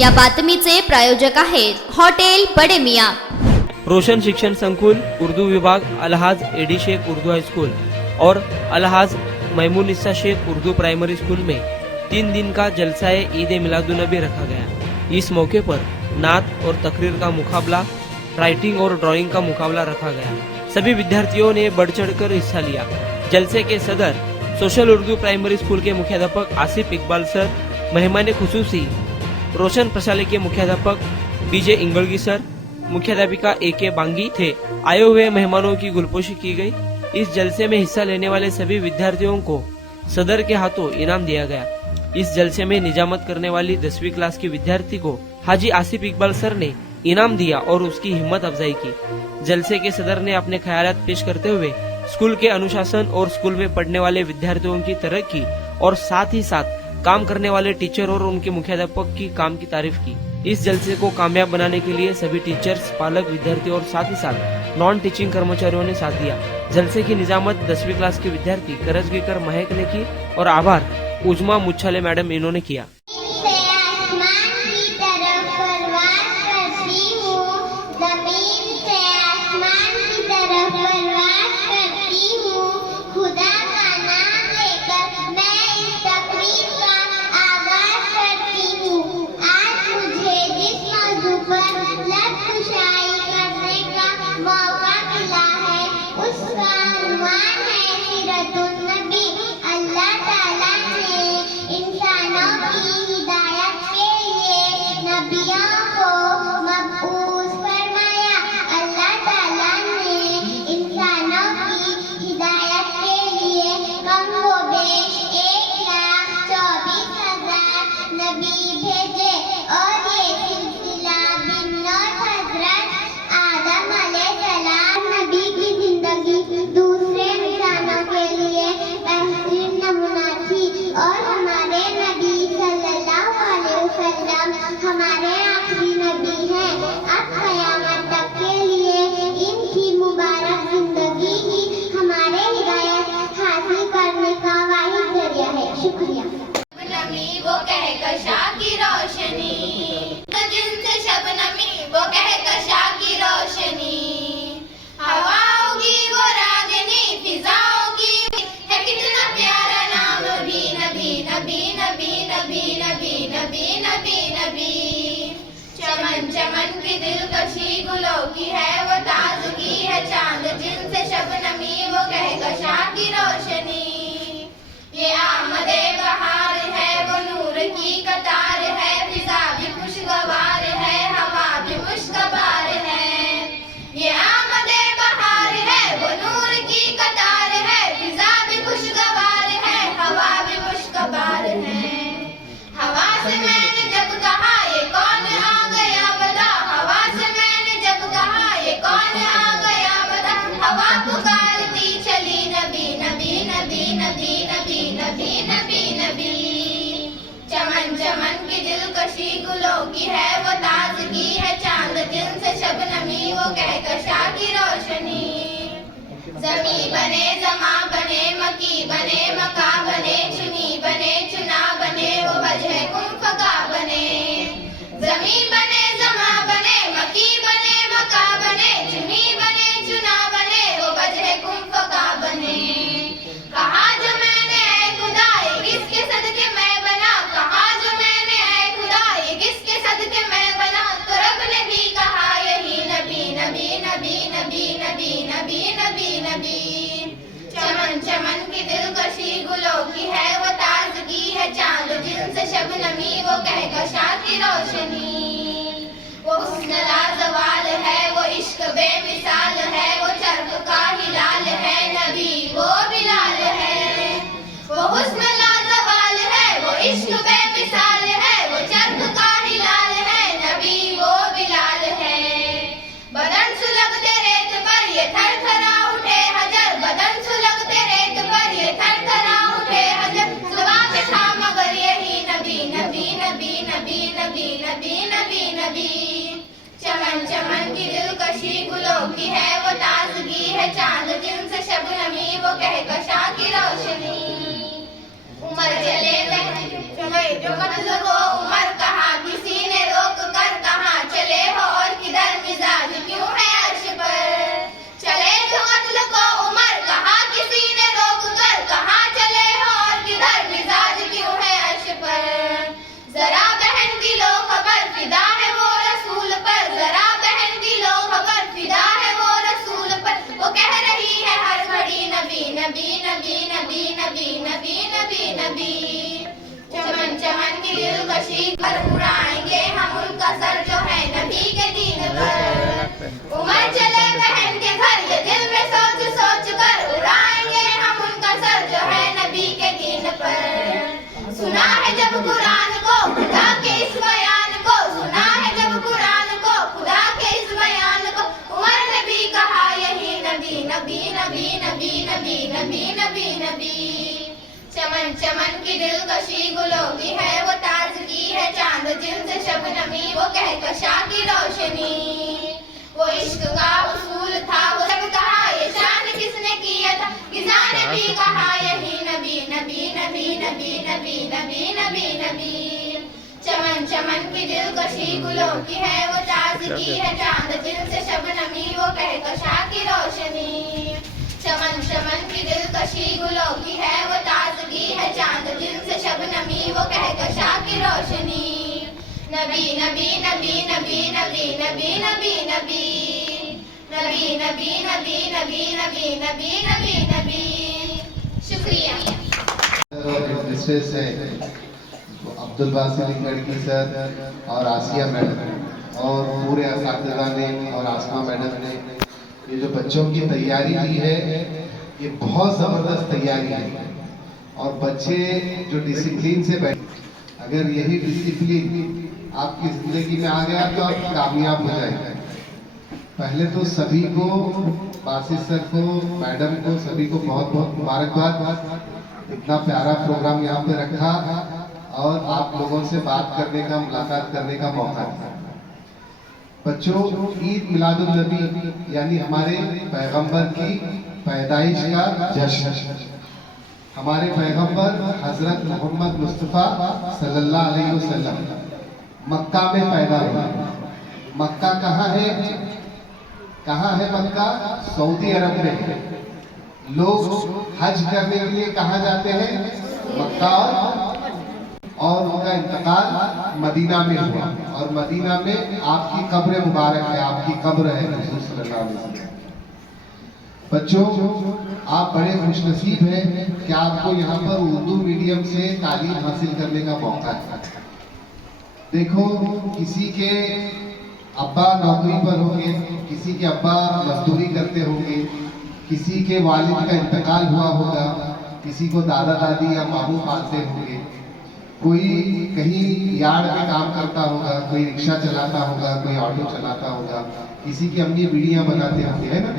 या बातमीचे प्रायोजक आहेत हॉटेल बडे मियां। रोशन शिक्षण संकुल उर्दू विभाग अलहाज एडी शेख उर्दू हाई स्कूल और अलहाज मैमूनिसा शेख उर्दू प्राइमरी स्कूल में 3 दिन का जलसा ईद मिलादुन्नबी रखा गया। इस मौके पर नात और तकरीर का मुकाबला, राइटिंग और ड्राइंग का मुकाबला रखा गया। सभी विद्यार्थियों ने बढ़ चढ़कर हिस्सा लिया। जलसे के सदर सोशल उर्दू प्राइमरी स्कूल के मुख्याध्यापक आसिफ इकबाल सर, मेहमान खुसूसी रोशन प्रशाले के मुख्याध्यापक बीजे इंगलगी सर, मुख्याध्यापिका AK बांगी थे। आए हुए मेहमानों की गुलपोशी की गई। इस जलसे में हिस्सा लेने वाले सभी विद्यार्थियों को सदर के हाथों इनाम दिया गया। इस जलसे में निजामत करने वाली 10वीं क्लास की विद्यार्थी को हाजी आसिफ इकबाल सर ने इनाम दिया और उसकी हिम्मत अफजाई की। जलसे के सदर ने अपने ख्यालात पेश करते हुए स्कूल के अनुशासन और स्कूल में पढ़ने वाले विद्यार्थियों की तरक्की और साथ ही साथ काम करने वाले टीचर और उनके मुख्याध्यापक की काम की तारीफ की। इस जलसे को कामयाब बनाने के लिए सभी टीचर्स, पालक, विद्यार्थी और साथ ही साथ नॉन टीचिंग कर्मचारियों ने साथ दिया। जलसे की निजामत 10वीं क्लास के विद्यार्थी करजगीकर महक ने की और आभार उजमा मुच्छाले मैडम इन्होंने किया। हमारे आखिरी नबी हैं। अब क़यामत तक के लिए इनकी मुबारक जिंदगी ही हमारे हिदायत हासिल करने का वाहिद जरिया है। शुक्रिया। शबनमी वो कहकशा की रोशनी, जिनसे शबनमी वो कहकशा की रोशनी, हवाओं की वो रागनी, फिजाओं की है कितना प्यारा नाम भी नबी नबी नबी नबी नबी नबी नबी नबी। चमन चमन की दिलकशी गुलों की है वो ताजगी है चांद, जिनसे शबनमी वो कहकशा की रोशनी। ये आमदे बहार है वो नूर की कतार है, फिजा भी खुशगवार है, हवा भी मुश्कबार है। ये आमदे बहार है वो नूर की कतार है, फिजा भी खुशगवार है, हवा भी मुश्कबार है। हवा से मैंने जब कहा ये कौन आ गया बता, हवा से मैंने जब कहा ये कौन आ गया बता, हवा पुकारती चली नबी नबी नबी नबी नबी नबी नबी नबी। चमन चमन की दिलकशी गुलों की है वो ताजगी है चांद, जिनसे शबनमी वो कहकशा की रोशनी। ज़मी बने ज़मा बने, मकी बने मका बने, चुनी बने चुना बने, वो वजह कुम फका बने। ज़मी बने ज़मा बने, मकी बने मका बने, चुनी बने चुना बने, वो वजह कुम फका बने। कहा जो मैंने ऐ खुदा ये किसके सदके मैं बना, कहा जो मैंने ऐ खुदा ये किसके सदके मैं बना, तो रब ने भी कहा यही नबी नबी नबी नबी नबी नबी नबी नबी। चमन चमन की दिलकशी गुलों की है वो ताजगी है चांद, जिनसे शबनमी वो कहकशा की रोशनी। वो हुस्न लाजवाल है वो इश्क बेमिसाल है, वो चर्ख का हिलाल है नबी वो बिलाल है। वो हुस्न लाजवाल है वो इश्क बेमिसाल है, वो चर्ख का हिलाल है नबी वो बिलाल है। बदन सुलगते रेत पर ये थरथरा उठे हजर, बदन सुलगते रेत पर ये थरथरा उठे हजर, सुबह पे था मगर यही नबी नबी नबी नबी नबी नबी नबी नबी। चमन चमन की दिलकशी गुलों की है वो ताजगी है चांद, जिनसे शबनमी वो कहकशा की रोशनी। उमर चले जो मत को उमर कहा किसी ने नबी नबी नबी नबी नबी नबी नबी। चमन चमन की दिलकशी कर उड़ाएंगे हम उनका सर जो है नबी के दीन पर। उमर चले बहन के घर ये दिल में सोच सोच कर उड़ाएंगे हम उनका सर जो है नबी के दीन पर। सुना है जब कुरान को खुदा के इस बयान को, सुना है जब कुरान को खुदा के इस बयान को, उमर ने भी कहा यही नबी नबी नबी नबी नबी नबी नबी नबी। चमन चमन की दिलकशी गुलों की है वो ताजगी है चांद जिनसे शबनमी वो कहकशा की रोशनी। वो इश्क का उसूल था वो सब कहा ये शान किसने किया था, किसा ने भी कहा यही नबी नबी नबी नबी नबी नबी नबी नबी। चमन चमन की दिलकशी गुलों की है वो ताजगी है चांद जिनसे शबनमी वो कहकशा की रोशनी। चमन चमन की दिलकशी गुलों की है वो ताजगी है चांद जिनसे शबनमी वो कहकशा की रोशनी। नबी नबी नबी नबी नबी नबी नबी नबी नबी नबी नबी नबी नबी नबी नबी नबी। शुक्रिया। मिस्ट्रेस है अब्दुल बासित लड़की सर और आसिया मैडम और पूरे असातिज़ा ने और आसमा मैडम ने ये जो बच्चों की तैयारी की है ये बहुत ज़बरदस्त तैयारी है। और बच्चे जो डिसिप्लिन से बैठे, अगर यही डिसिप्लिन आपकी ज़िंदगी में आ गया तो आप कामयाब हो जाएंगे। पहले तो सभी को, बासित सर को, मैडम को, सभी को बहुत बहुत मुबारकबाद। इतना प्यारा प्रोग्राम यहाँ पे रखा और आप लोगों से बात करने का, मुलाकात करने का मौका दिया। बच्चों, ईद मिलादुन नबी यानी हमारे पैगंबर की पैदाइश का जश्न। हमारे पैगंबर हजरत मोहम्मद मुस्तफ़ा सल्लल्लाहु अलैहि वसल्लम मक्का में पैदा हुआ। मक्का कहाँ है? कहाँ है मक्का? सऊदी अरब में है। लोग हज करने के लिए कहाँ जाते हैं? मक्का। और उनका इंतकाल मदीना में हुआ और मदीना में आपकी कब्र मुबारक है, आपकी कब्र है रसूल सल्लल्लाहु अलैहि वसल्लम। बच्चों, आप बड़े खुशनसीब हैं कि आपको यहाँ पर उर्दू मीडियम से तालीम हासिल करने का मौका है। देखो, किसी के अब्बा नौकरी पर होंगे, किसी के अब्बा मजदूरी करते होंगे, किसी के वालिद का इंतकाल हुआ होगा, किसी को दादा दादी या मामू पालते होंगे, कोई कहीं यार्ड में काम करता होगा, कोई रिक्शा चलाता होगा, कोई ऑटो चलाता होगा, किसी की अम्मी बीड़ियां बनाते होंगे, है ना?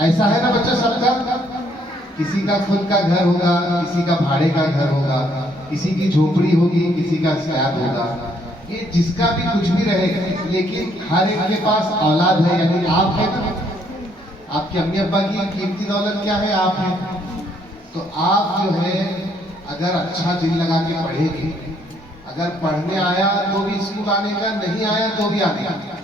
ऐसा है ना बच्चों सबका? किसी का खुद का घर होगा, किसी का भाड़े का घर होगा, किसी की झोपड़ी होगी, किसी का स्लैब होगा। ये जिसका भी कुछ भी रहेगा, लेकिन हर एक के पास औलाद है, यानी आप है ना? आपके अम्मी अब्बा की कीमती दौलत क्या है? आप है। तो आप जो है अगर अच्छा दिल लगा के पढ़ेंगे, अगर पढ़ने आया तो भी स्कूल आने का, नहीं आया तो भी आने का।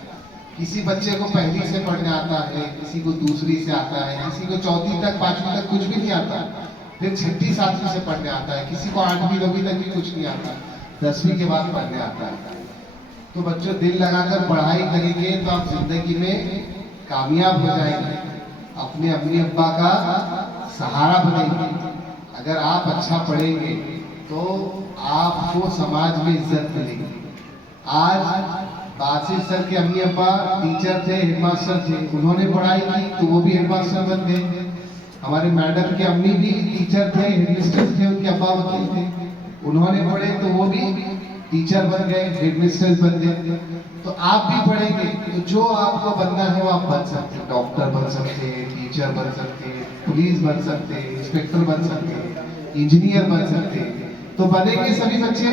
किसी बच्चे को पहली से पढ़ने आता है, किसी को दूसरी से आता है, किसी को चौथी तक, पांचवी तक कुछ भी नहीं आता, फिर छठी सातवीं से पढ़ने आता है, किसी को आठवीं नौवीं तक भी कुछ नहीं आता, 10वीं के बाद पढ़ने आता है। तो बच्चों, दिल लगाकर पढ़ाई करेंगे तो आप जिंदगी में कामयाब हो जाएंगे, अपने अम्मी अब्बा का सहारा बनेंगे। अगर आप अच्छा पढ़ेंगे तो आपको समाज में इज्जत मिलेगी। आज बासित सर के अम्मी अब्बा टीचर थे, हेडमास्टर थे, उन्होंने पढ़ाई की तो वो भी हेडमास्टर बन गए। हमारे मैडम के अम्मी भी टीचर थे, हेडमिस्ट्रेस थे, उनके अब्बा वकील थे, उन्होंने पढ़े तो वो भी टीचर बन गए, हेडमिस्ट्रेस बन गए। तो आप भी पढ़ेंगे तो जो आपको बनना है वो आप बन सकते हैं। डॉक्टर बन सकते हैं, टीचर बन सकते हैं, पुलिस बन सकते हैं, इंस्पेक्टर बन सकते हैं, इंजीनियर बन सकते हैं। तो बनेंगे सभी बच्चे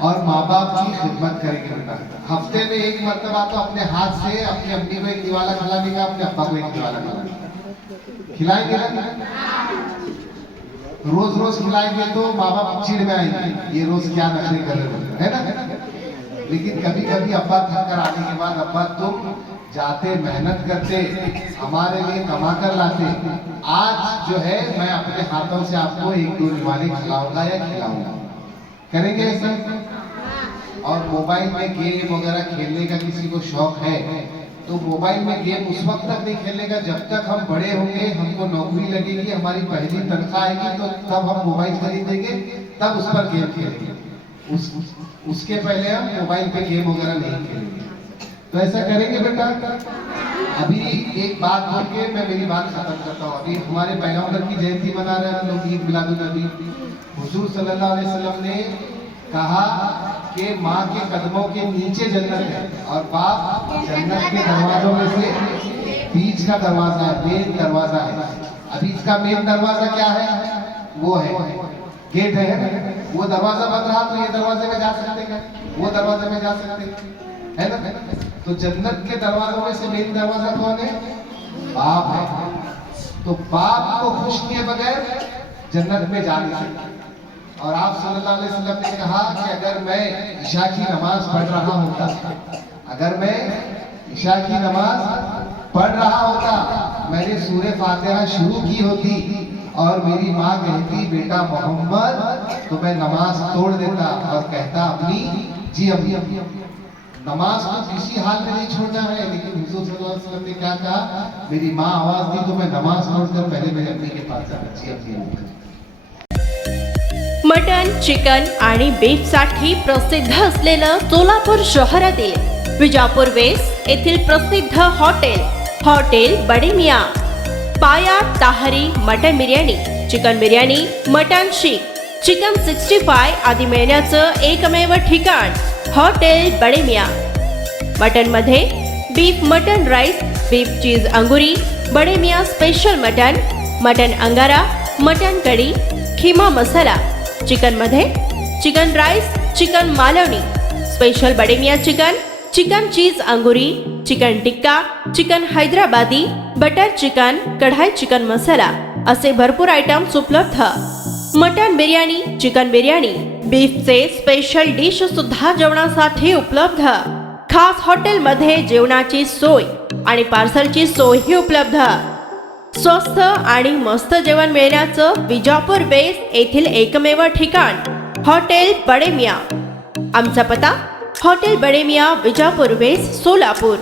और माँ बाप की खिदमत करेंगे बेटा। हफ्ते में एक मरतबा तो अपने हाथ से अपनी अम्मी को एक निवाला खिलाने का, अपने अब्बा को एक निवाला खिलाएंगे ना? रोज रोज खिलाएंगे तो माँ बाप चिढ़ में आएंगे, ये रोज क्या नखरे कर रहे हैं, है ना? लेकिन कभी कभी अब्बा थक कर आने के बाद, अब्बा तुम जाते, मेहनत करते, हमारे लिए कमा कर लाते, आज जो है मैं अपने हाथों से आपको एक दो निवाले खिलाऊंगा या खिलाऊंगा। करेंगे ऐसा? और मोबाइल में गेम वगैरह खेलने का किसी को शौक है तो मोबाइल में गेम उस वक्त तक नहीं खेलने का जब तक हम बड़े होंगे, हमको नौकरी लगेगी, हमारी पहली तनख्वाह आएगी, तो तब हम मोबाइल खरीदेंगे, तब उस पर गेम खेलेंगे। उसके पहले हम मोबाइल पे गेम वगैरह नहीं खेलेंगे। तो ऐसा करेंगे बेटा? अभी एक बात बोल के मैं मेरी बात खत्म करता हूँ। अभी हमारे पैगंबर की जयंती मना रहे हैं हम लोग, ईद मिलादुन्नबी। हुजूर सल्लल्लाहु अलैहि वसल्लम ने कहा कि माँ के कदमों के नीचे जन्नत है और बाप जन्नत के दरवाजों में से बीच का दरवाजा है, मेन दरवाजा है। अभी इसका मेन दरवाजा क्या है? वो है गेट है। वो दरवाजा बंद रहा तो ये दरवाजे में जा सकते हैं, वो दरवाजे में जा सकते हैं, है ना? तो जन्नत के दरवाजों में से मेन दरवाजा कौन है? बाप है। तो बाप को खुश किए बगैर जन्नत में जा नहीं सकते। और आप सल्लल्लाहु अलैहि वसल्लम ने कहा कि अगर मैं ईशा की नमाज पढ़ रहा होता, अगर मैं ईशा की नमाज पढ़ रहा होता, मैंने सूरह फातिहा शुरू की होती और मेरी माँ कहती बेटा मोहम्मद, तो मैं नमाज तोड़ देता और कहता अपनी जी अम्मी। नमाज को किसी हाल में नहीं छोड़ना है। लेकिन हुजूर सल्लल्लाहु अलैहि वसल्लम ने क्या कहा? मेरी माँ आवाज दी तो मैं नमाज छोड़कर पहले मेरी अम्मी के पास जाना। जी अम्मी। मटन, चिकन आणि बीफसाठी प्रसिद्ध असलेलं सोलापूर शहरातील विजापूर वेस्ट येथील प्रसिद्ध हॉटेल बडे मियाँ। पाया tahari mutton biryani, chicken biryani, mutton Sikh, chicken 65 आदी मिळण्याचं एकमेव ठिकाण हॉटेल बडे मियाँ। मटन मध्ये बीफ मटन राईस, बीफ चीज अंगुरी, Bade Miyan special mutton, mutton अंगारा, मटन कढी, खीमा मसाला। चिकन मध्ये chicken rice, chicken Malvani, special Bade Miyan chicken, chicken cheese अंगुरी, chicken tikka, chicken Hyderabadi, butter chicken, कढाई चिकन मसाला असे भरपूर आयटम्स उपलब्ध। मटन बिर्याणी, चिकन बिर्याणी, बीफचे स्पेशल डिश सुद्धा जेवणासाठी उपलब्ध। खास हॉटेलमध्ये जेवणाची सोय आणि पार्सलची सोयही उपलब्ध। स्वस्त आणि मस्त जेवण मिळण्याचं विजापूर वेस्ट येथील एकमेव ठिकाण हॉटेल बडे मियाँ। आमचा पत्ता हॉटेल बडे मियाँ, विजापूर वेस्ट, सोलापूर।